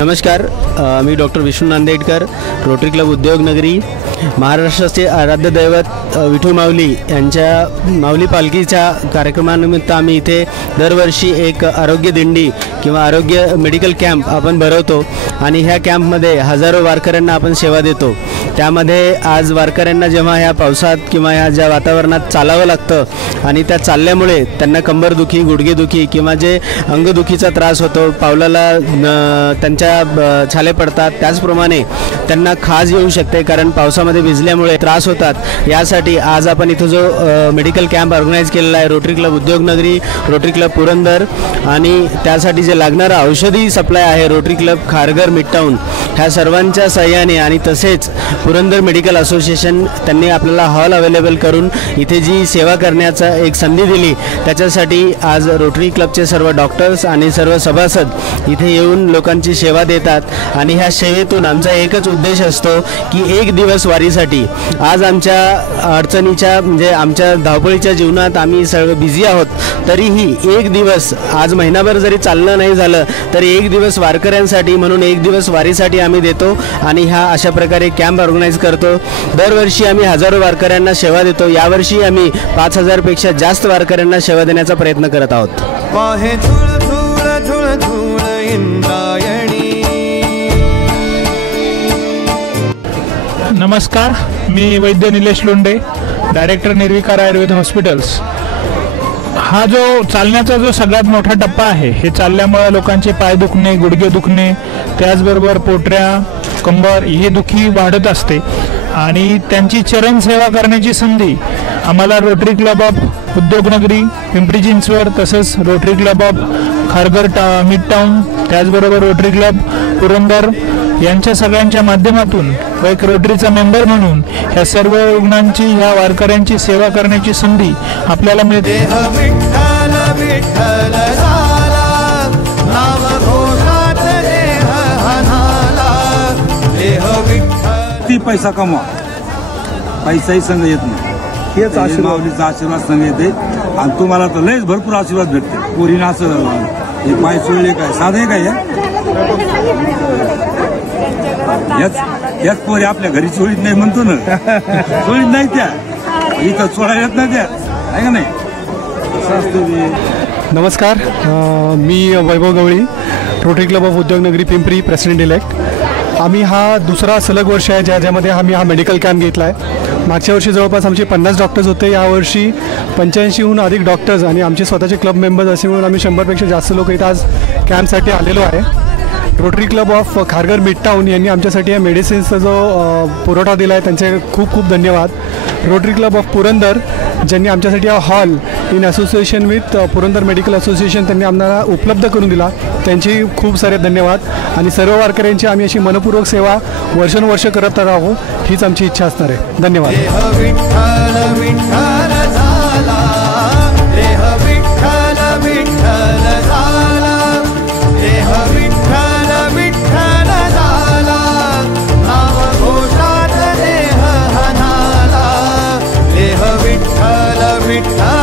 नमस्कार, मी doctor Vishnu Nandedkar, Rotary Club Udyognagari. महाराष्ट्राचे आराध्य दैवत विठू माऊली यांच्या माऊली पालखीच्या कार्यक्रमानिमित्त आम्ही इथे दरवर्षी एक आरोग्य दिंडी किंवा आरोग्य मेडिकल कॅम्प आपण भरवतो आणि ह्या कॅम्पमध्ये हजारो वारकऱ्यांना आपण सेवा देतो। त्यामध्ये आज वारकऱ्यांना जेव्हा ह्या पावसात किंवा ह्या ज्या वातावरणात चालावं लागतं आणि त्या चालल्यामुळे त्यांना कंबरदुखी, गुडघेदुखी किंवा जे अंगदुखीचा त्रास होतो, पावलाला त्यांच्या छाले पडतात, त्याचप्रमाणे त्यांना खाज येऊ शकते कारण पावसामध्ये भिजल्यामुळे त्रास होतात। यासाठी आज आपण इथं जो मेडिकल कॅम्प ऑर्गनाईज केलेला आहे rotary Club Udyognagari, rotary club Purandar आणि त्यासाठी जे लागणारा औषधी सप्लाय आहे रोटरी क्लब खारघर मिडटाऊन, ह्या सर्वांच्या सहाय्याने आणि तसेच पुरंदर मेडिकल असोसिएशन त्यांनी आपल्याला हॉल अवेलेबल करून इथे जी सेवा करण्याचा एक संधी दिली, त्याच्यासाठी आज रोटरी क्लबचे सर्व डॉक्टर्स आणि सर्व सभासद इथे येऊन लोकांची सेवा देतात। आणि ह्या सेवेतून आमचा एकच उद्देश असतो की एक दिवस वारीसाठी, आज आमच्या अडचणीच्या म्हणजे आमच्या धावपळीच्या जीवनात आम्ही सर्व बिझी आहोत, तरीही एक दिवस, आज महिनाभर जरी चालणं नाही झालं तरी एक दिवस वारकऱ्यांसाठी म्हणून एक दिवस वारीसाठी आम्ही देतो आणि ह्या अशा प्रकारे कॅम्प ऑर्गनाईज करतो। दरवर्षी आम्ही हजारो वारकऱ्यांना सेवा देतो। यावर्षी आम्ही 5000 पेक्षा जास्त वारकऱ्यांना सेवा देण्याचा प्रयत्न करत आहोत। नमस्कार, मी वैद्य निलेश लोंढे, डायरेक्टर निर्विकार आयुर्वेद हॉस्पिटल्स। हा जो चालण्याचा जो सगळ्यात मोठा टप्पा आहे, हे चालल्यामुळे लोकांचे पाय दुखणे, गुडघे दुखणे, त्याचबरोबर पोटऱ्या, कंबर ही दुखी वाढत असते आणि त्यांची चरण सेवा करण्याची संधी आम्हाला Rotary Club of Udyognagari Pimpri Chinchwad, तसेच Rotary Club of Kharghar Midtown, त्याचबरोबर रोटरी क्लब पुरंदर यांच्या सगळ्यांच्या माध्यमातून व एक रोटरीचा मेंबर म्हणून ह्या सर्व रुग्णांची, ह्या वारकऱ्यांची सेवा करण्याची संधी आपल्याला मिळते। ती पैसा कमवा, पैसाही संघ येत नाही, हेच माऊलीचा आशीर्वाद संघ येते आणि तुम्हाला तर लयच भरपूर आशीर्वाद भेटते। पोरीनं असं हे पाय चोळले काय साधे काय याच पोरी आपल्या घरी चोळीत नाही म्हणतो ना, चोळीत नाही त्या, इथं चोळा येत नाही त्या, आहे का नाही? नमस्कार, मी Vaibhav Gawali, Rotary Club of Udyognagari Pimpri president elect. आम्ही हा दुसरा सलग वर्ष आहे ज्यामध्ये आम्ही हा मेडिकल कॅम्प घेतला आहे। मागच्या वर्षी जवळपास आमचे 50 डॉक्टर्स होते, यावर्षी 85हून अधिक डॉक्टर्स आणि आमचे स्वतःचे क्लब मेंबर्स असे म्हणून आम्ही 100पेक्षा जास्त लोक इथं आज कॅम्पसाठी आलेलो आहे। रोटरी क्लब ऑफ खारघर मिडटाऊन यांनी आमच्यासाठी या मेडिसिन्सचा जो पुरवठा दिला आहे त्यांचे खूप खूप धन्यवाद। रोटरी क्लब ऑफ पुरंदर ज्यांनी आमच्यासाठी हा hall in association with Purandar medical association त्यांनी आम्हाला उपलब्ध करून दिला, त्यांची खूप सारे धन्यवाद। आणि सर्व वारकऱ्यांची आम्ही अशी मनपूर्वक सेवा वर्षानुवर्ष करत राहू हीच आमची इच्छा असणार आहे। धन्यवाद। विठ्ठल विठ्ठल